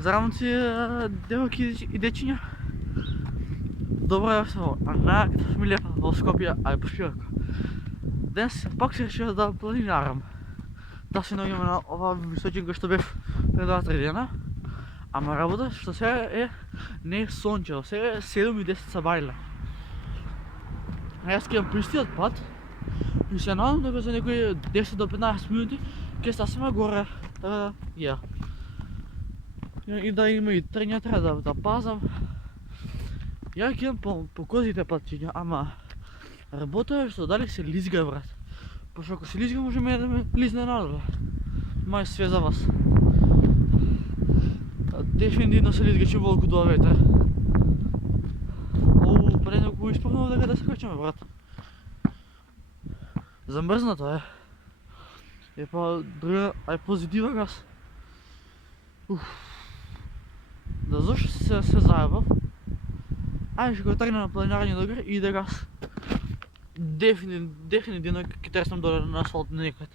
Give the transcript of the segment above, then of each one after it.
Заравно ти девойки и дечиња. Добро е со најаката фамилија во Скопје, а и по широко. Денес пак се решив да планинарам. Да се наоѓаме на оваа височинка што бев пред 2-3 дена. Ама работа што сега не е сончево, сега е 7 и 10 сабајле. Јас ќе по истиот пат и се надам дека за некои 10 до 15 минути ќе стасаме горе, и да има и тренја, треба да пазам. Ја ќе идам по козите патчиња, ама работа е што дали се лизга, брат. Пошто ако се лизга може да ме лизне надоле. Мај све за вас. Дефинитивно се лизга чим волку дува ветер. Пред некој испрнува дека да се качаме, брат. Замрзнато е. Е па друга, ај позитива газ. Да зашто се заебав? Ајде што го тргна на планинарање до гре и иде газ. Дефинитивно ќе треснам доле на асфалт некад.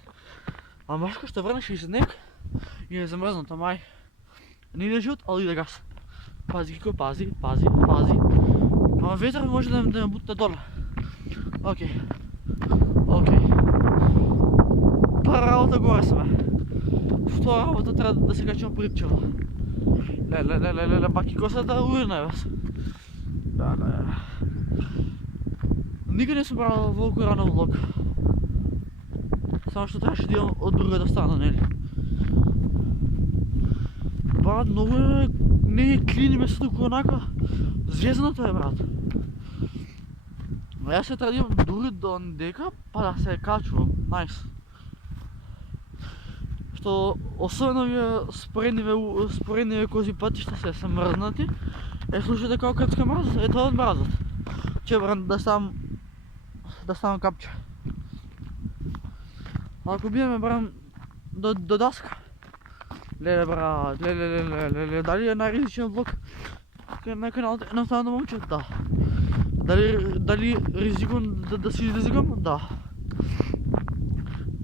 Ама баш што врнеш и снег и е замрзнато, мај. Не иде живот, али иде газ. Пази, Кико, пази. Ама ветер може да ме бутне доле. Окей. Прва работа горе сме. Втора работа треба да се качам по Рипчево. Леле, пак и косата уирна е, бес. Да. Никад не сум правил волку рано влог. Само што требаше да имам од друга да стана, нели? Брат, многу не е клини место, туку онака звездното е, брат. Јас се традивам дури до дека, па да се качувам, најс. Што особено вие споредниве кози патишта се мрзнати, слушате како кацка мраз, тоа од мразот. Че брат да ставам капче. Ако бидеме брат до даска. Леле брат, леле, дали е најризичен влог на каналот Едноставно момче? Да. Дали ризикувам да се изризикам? Да.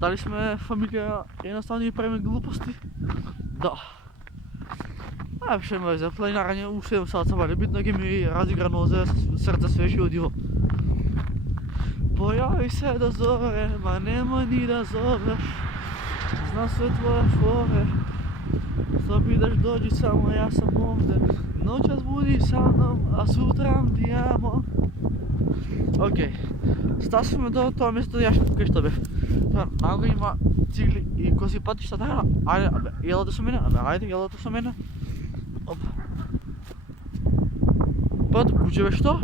Дали сме фамилија едноставно и правиме глупости? Да. Ше ме за планинарање у 7 сат сабајле, битно ќе ми разигра нозе, срце свежи одиво. Појави се да зоре, ма нема ни да зовеш. Знам све твоја форе. Што бидеш доđi само, јас сам овде. Ноќас буди са мном, а сутрам ти амо. Окей. Стасуваме до тоа место кај што бев. Наго има цигли и кози патишта, така? Ајде, јелате со мене? Јелате со мене? Оп. Пат, куќе бе што?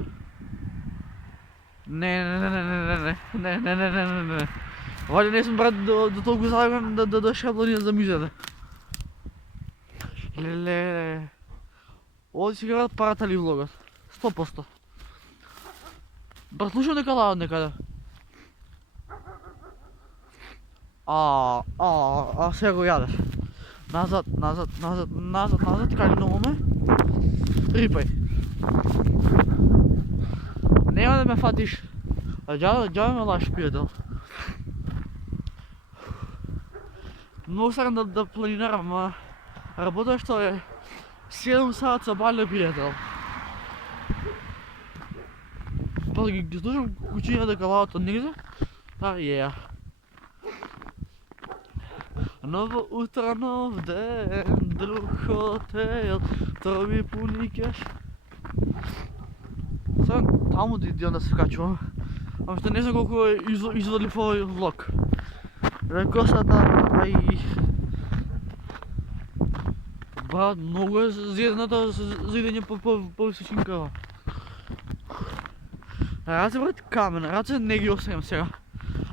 Не. Вали не сум брат до толку заебан да шаблонирам за мизере. Леле. Оди си град парата ли влогот? 100%. Брат, слушам дека лао некаде. Сега го јадеш. Назад, кај новоме. Рипај. Нема да ме фатиш. Ѓаве ме лаш, пријател. Многу сакам да планинарам, ама работа што е 7 сат сабајле, пријател. Па да ги слушам кучиња дека лаот од негде. Ја. Ново утро, нов ден, друг хотел, троби пуни кеш. Сега таму да идам да се качувам. Ама што не знам колку е извадлив овој влог. Косата, брат, многу е зезната за идење по височинкава. Раце, брат, камен, раце не ги оставам сега.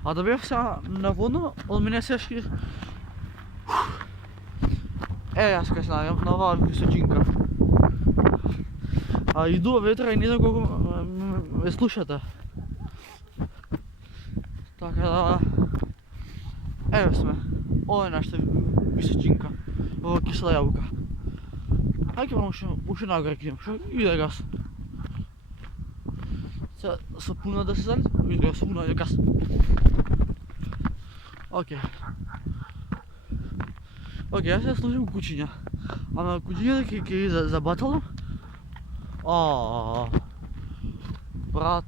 А да бев сега наводно, од мене сешки. Јас кај се најдам на оваа височинка. И дува ветра и не знам колку ме слушате. Така да... Еве сме. Ова е нашата височинка. Ова кисела јабука. Ајде уште нагоре ќе идем, што иде газ. Сега сапуна да се залит, иде сапуна, иде газ. Окей, јас се слушам кучиња. Ама куджията ки забатало. Брат.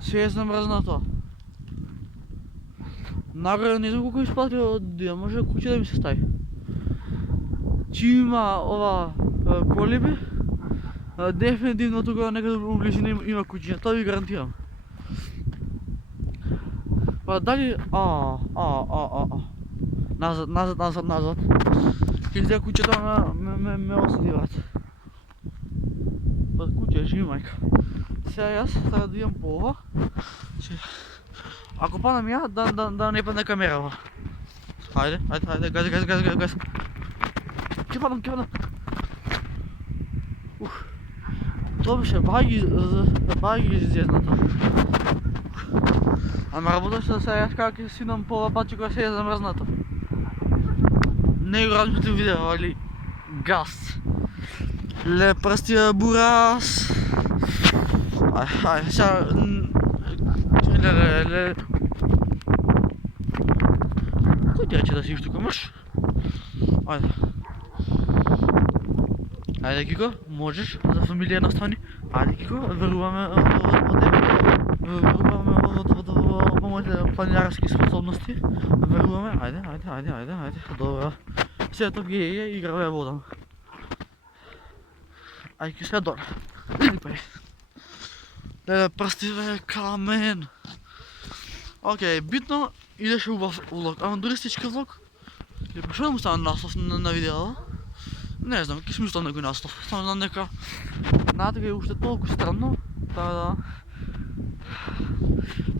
Sve je zamrznuto. Nagore ne znam koliko isplatio da može kuća da mi se stavi. Čim ima ova kolibe, definitivno тук nekada u blizini ima kućina, to vi garantiram. Pa dalje, nazad. Hilda kuća to me osjeti, vrat. Pa kuća je živi, majka. Сега аз трябва да имам по ова. Ако падам я, да не падне камера. Хайде, газ. Ке падам. Това беше баги иззезната. Ама работеше сега аз как синам по ова паче koja се е замръзната. Не го размите видео, али газ. Ле пръстия бурас. Сега... Леле... Кой тя да си тук, мъж? Айде, Кико, можеш за фамилия настани. Айде, Кико, веруваме от тебе. Веруваме от моите планинарски способности. Веруваме, айде. Добре. Сега тук е играве вода. Айде, сега долу. Иди пари. Пръсти, бе, камен. Окей, битно идеше хубав влог, авантуристички влог. Или защо да му стане наслов на видео? Не знам, какви смисъл на го наслов. Само знам нека. Натък е още толкова странно. Да.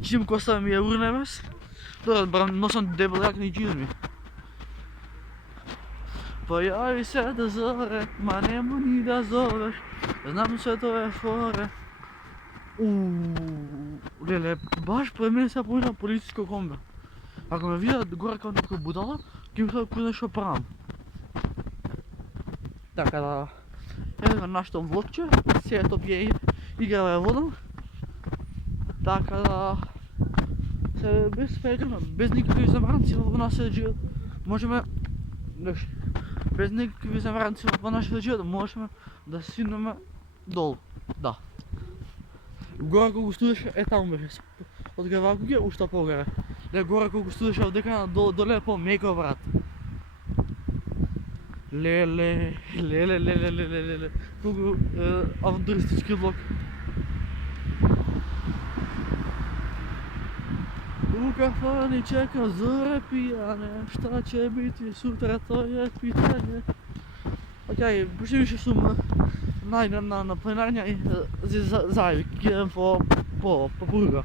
Чим коса ми е урнемес. Да, носам дебел як не чизми. Появи се да зоре, ма нема ни да зореш. Знам се това е форе. Леле, баш пред мен сега помина полицейско комбе. Ако ме видят горе като някаква будала, ги мисля кой нещо правам. Така да... Ето нашето влогче, сега то бие играва вода. Така да... Без никакви замранци в нашия живот можем... Без никакви замранци в нашия живот можем да синаме долу. Да. Горе ако го студеше, там беше. От грава ги е още по-горе. Горе ако го студеше от дека доле е по-мека, брат. Леле. Колко авантуристички влог. У кафа ни чека зоре пияне, šta će biti sutra, to je pitanje. Окей, почти ще сум на пленарния заедно, кидам по пруга.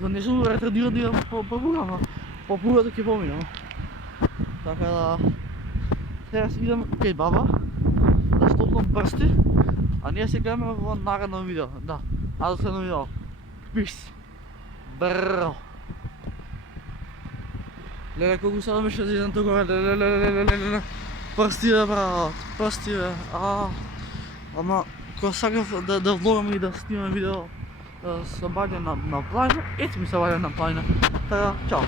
За не съм ретардиран да идам по пруга, ама по пругата ке поминам. Така да... Сега си идам кей баба, да стопнам пръсти, а ние се гледаме в наредно видео. Да, аз до следно видео. Пис! Бърро! Леле, колко сега беше да идам тук, леле. Пръсти бе, брат, пръсти бе, Ама, ако сакав да влогам и да снимам видео с бадя на плайна, ето ми се бадя на плайна. Така, чао!